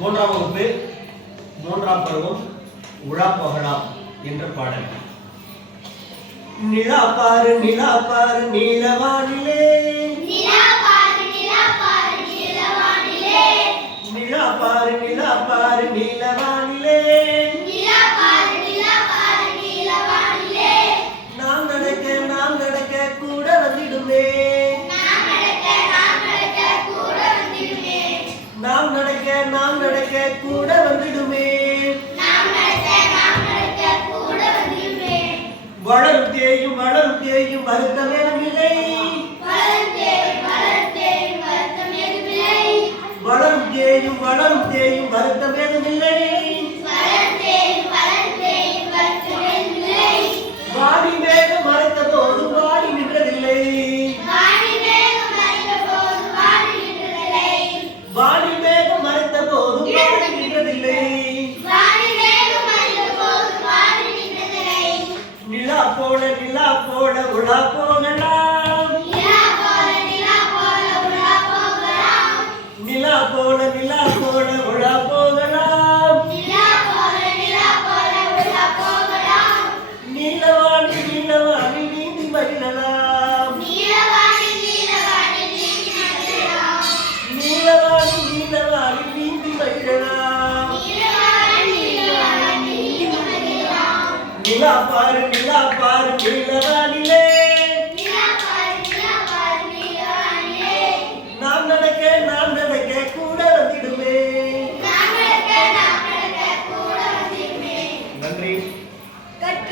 மூன்றாம் வகுப்பு மூன்றாம் பருவம் உலா போகலாம் என்ற பாடல். நிலா பாரு நீலவானிலே, நிலா பாரு நீலவானிலே, நாம் நடக்க கூட வந்திடுமே, நாம் நடக்க கூட வந்திடுமே, வளரும் தேயும் வருத்தம் ஏதுமில்லை, வளரும் தேயும் வருத்தம் ஏதுமில்லை, வாடி மேகம் மறைத்த போது வாடி நின்றதில்லை, வாடி மேகம் மறைத்த போது வாடி நின்றதில்லை, நிலா போல உலா